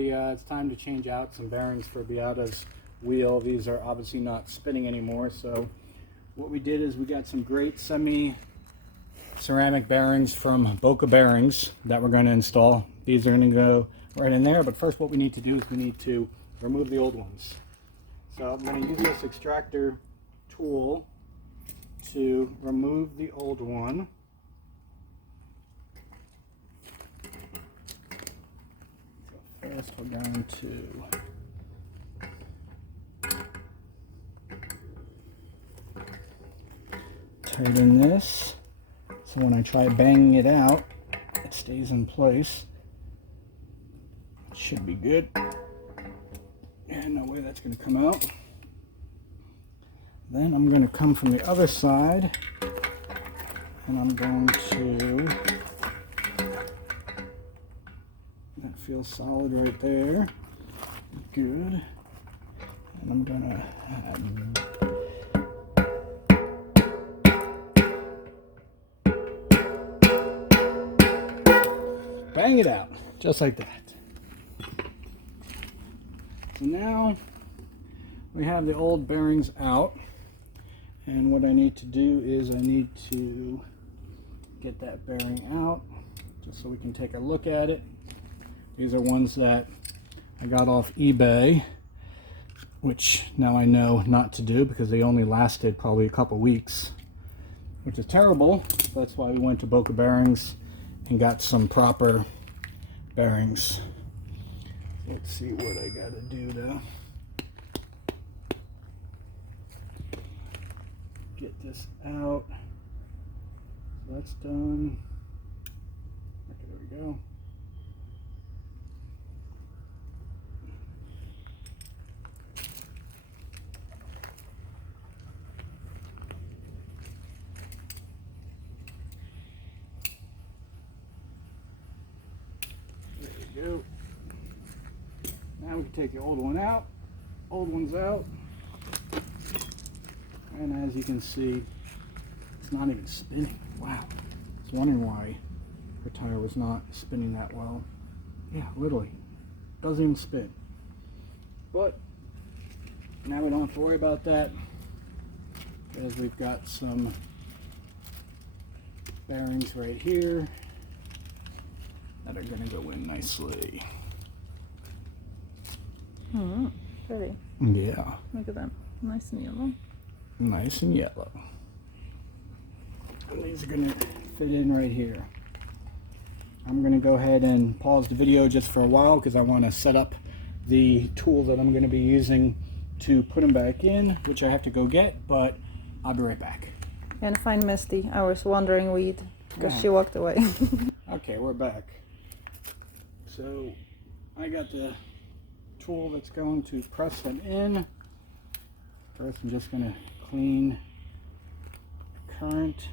everybody. It's time to change out some bearings for Beata's wheel. These are obviously not spinning anymore, so what we did is we got some great ceramic bearings from Boca Bearings that we're going to install. These are going to go right in there, but first what we need to do is we need to remove the old ones. So I'm going to use this extractor tool to remove the old one. So first we're going to tighten this so when I try banging it out, it stays in place. It should be good. And no way that's going to come out. Then I'm going to come from the other side and I'm going to, that feels solid right there. Good. And I'm going to bang it out, just like that. So now we have the old bearings out, and what I need to do is I need to get that bearing out just so we can take a look at it. These are ones that I got off eBay, which now I know not to do because they only lasted probably a couple weeks, which is terrible. That's why we went to Boca Bearings and got some proper bearings. Let's see what I gotta do to get this out. So that's done. Okay, there we go. There we go. Now we can take the old one out. Old one's out. And as you can see, it's not even spinning. Wow. I was wondering why her tire was not spinning that well. Yeah, literally. Doesn't even spin. But now we don't have to worry about that because we've got some bearings right here that are going to go in nicely. Pretty. Yeah. Look at that. Nice and yellow. Nice and yellow. And these are going to fit in right here. I'm going to go ahead and pause the video just for a while because I want to set up the tool that I'm going to be using to put them back in, which I have to go get, but I'll be right back. And find Misty. I was wandering weed because she walked away. Okay, we're back. So I got the tool that's going to press them in. First I'm just going to clean the current.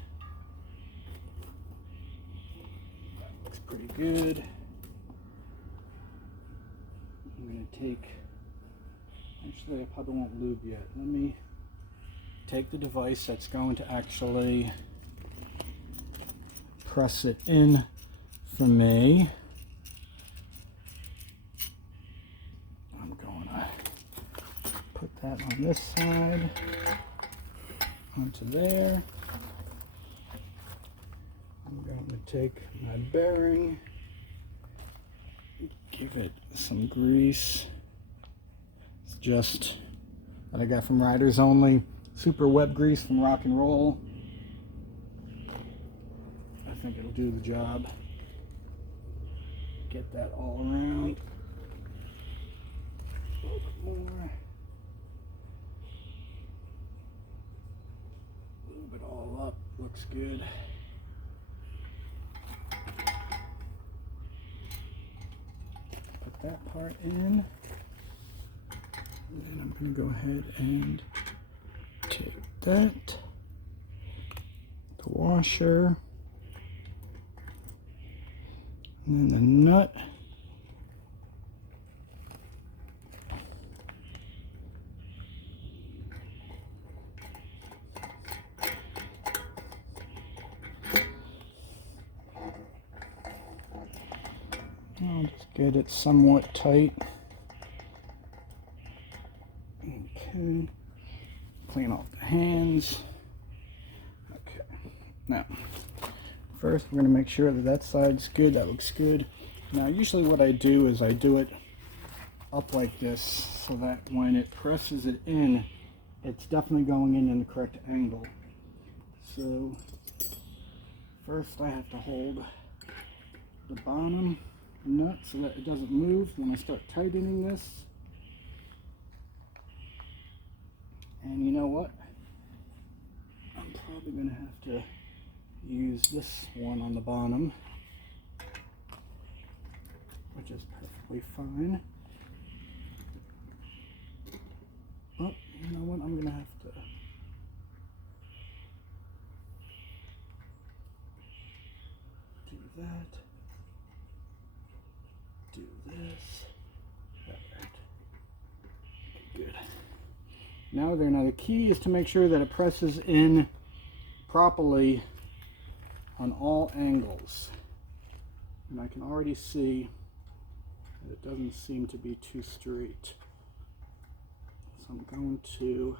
Looks pretty good. I'm going to take, actually I probably won't lube yet. Let me take the device that's going to actually press it in for me. I'm going to put that on this side, onto there. I'm going to take my bearing, give it some grease. It's just that I got from Riders Only, super wet grease from Rock and Roll. I think it'll do the job. Get that all around. A little bit more. Move it all up. Looks good. Put that part in. And then I'm going to go ahead and take that, the washer, and then the nut. I'll just get it somewhat tight. Okay. Clean off the hands. Okay. Now, first we're going to make sure that that side's good. That looks good. Now, usually what I do is I do it up like this so that when it presses it in, it's definitely going in the correct angle. So, first I have to hold the bottom nut so that it doesn't move when I start tightening this. And you know what? I'm probably going to have to use this one on the bottom, which is perfectly fine. Oh, you know what? I'm going to have to do that. Do this. Alright. Good. Now the key is to make sure that it presses in properly on all angles. And I can already see that it doesn't seem to be too straight. So I'm going to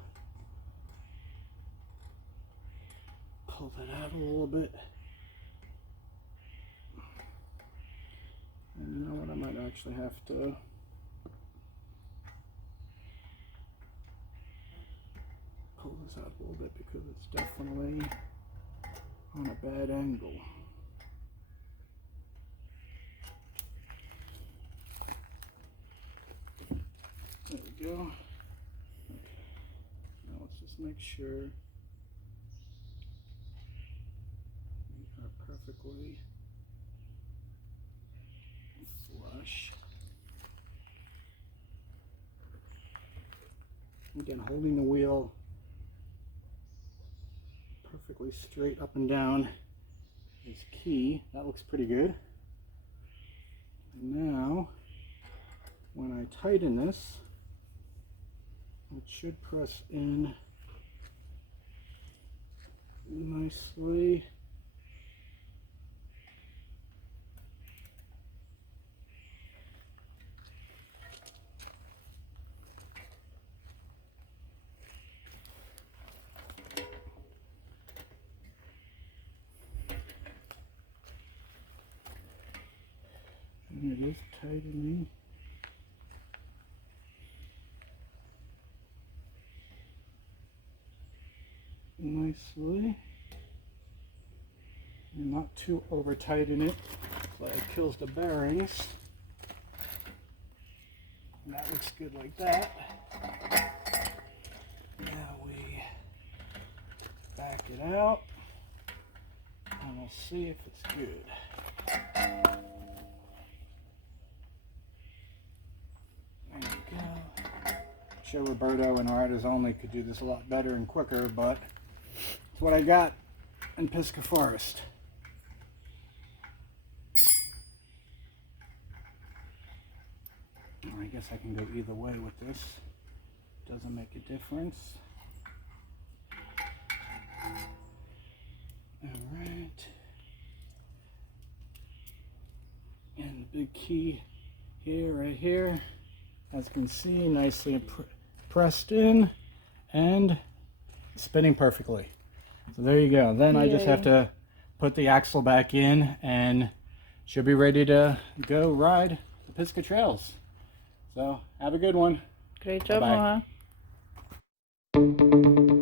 pull that out a little bit. And you know what, I might actually have to pull this out a little bit because it's definitely on a bad angle. There we go. Okay. Now let's just make sure we are perfectly flush. Again, holding the wheel perfectly straight up and down is key. That looks pretty good. And now, when I tighten this, it should press in nicely. And it is tightening. Nicely. And not too over tighten it so it kills the bearings. And that looks good like that. Now we back it out and we'll see if it's good. There you go. I'm sure Roberto and Riders Only could do this a lot better and quicker, but it's what I got in Pisgah Forest. I guess I can go either way with this. Doesn't make a difference. Alright. And the big key here, right here, as you can see, nicely pressed in and spinning perfectly. So there you go. Then I just have to put the axle back in and should be ready to go ride the Pisgah trails. So have a good one. Great job, Bye-bye. Moha.